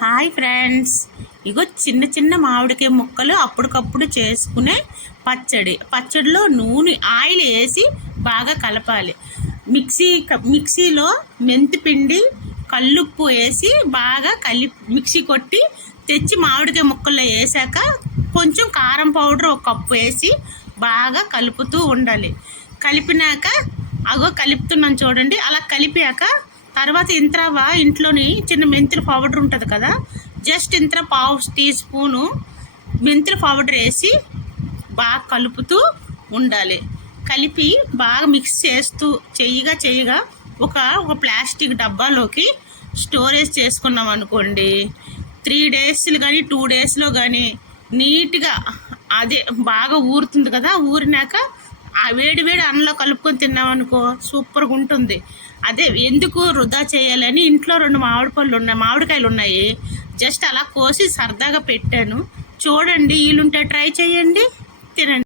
Hi friends, ఇగో చిన్న చిన్న మామిడికాయ ముక్కలు అప్పటికప్పుడు చేసుకునే పచ్చడిలో నూనె ఆయిల్ వేసి బాగా కలపాలి. మిక్సీలో మెంతి పిండి కల్లుప్పు వేసి బాగా మిక్సీ కొట్టి తెచ్చి మామిడికాయ ముక్కల్లో వేసాక కొంచెం కారం పౌడర్ ఒక కప్పు వేసి బాగా కలుపుతూ ఉండాలి. కలిపినాక కలుపుతున్నాను చూడండి. అలా కలిపాక తర్వాత ఇంట్లోని చిన్న మెంతుల పౌడర్ ఉంటుంది కదా, జస్ట్ పావు టీ స్పూను మెంతుల పౌడర్ వేసి బాగా కలుపుతూ ఉండాలి. కలిపి బాగా మిక్స్ చేస్తూ చెయ్యగా ఒక ప్లాస్టిక్ డబ్బాలోకి స్టోరేజ్ చేసుకున్నాం అనుకోండి, 3 days కానీ 2 daysలో కానీ నీట్గా అదే బాగా ఊరుతుంది కదా. ఊరినాక ఆ వేడి అన్నంలో కలుపుకొని తిన్నామనుకో సూపర్గా ఉంటుంది. అదే ఎందుకు వృధా చేయాలని ఇంట్లో 2 మామిడికాయలు ఉన్నాయి. జస్ట్ అలా కోసి సరదాగా పెట్టాను. చూడండి, వీలుంటే ట్రై చేయండి, తినండి.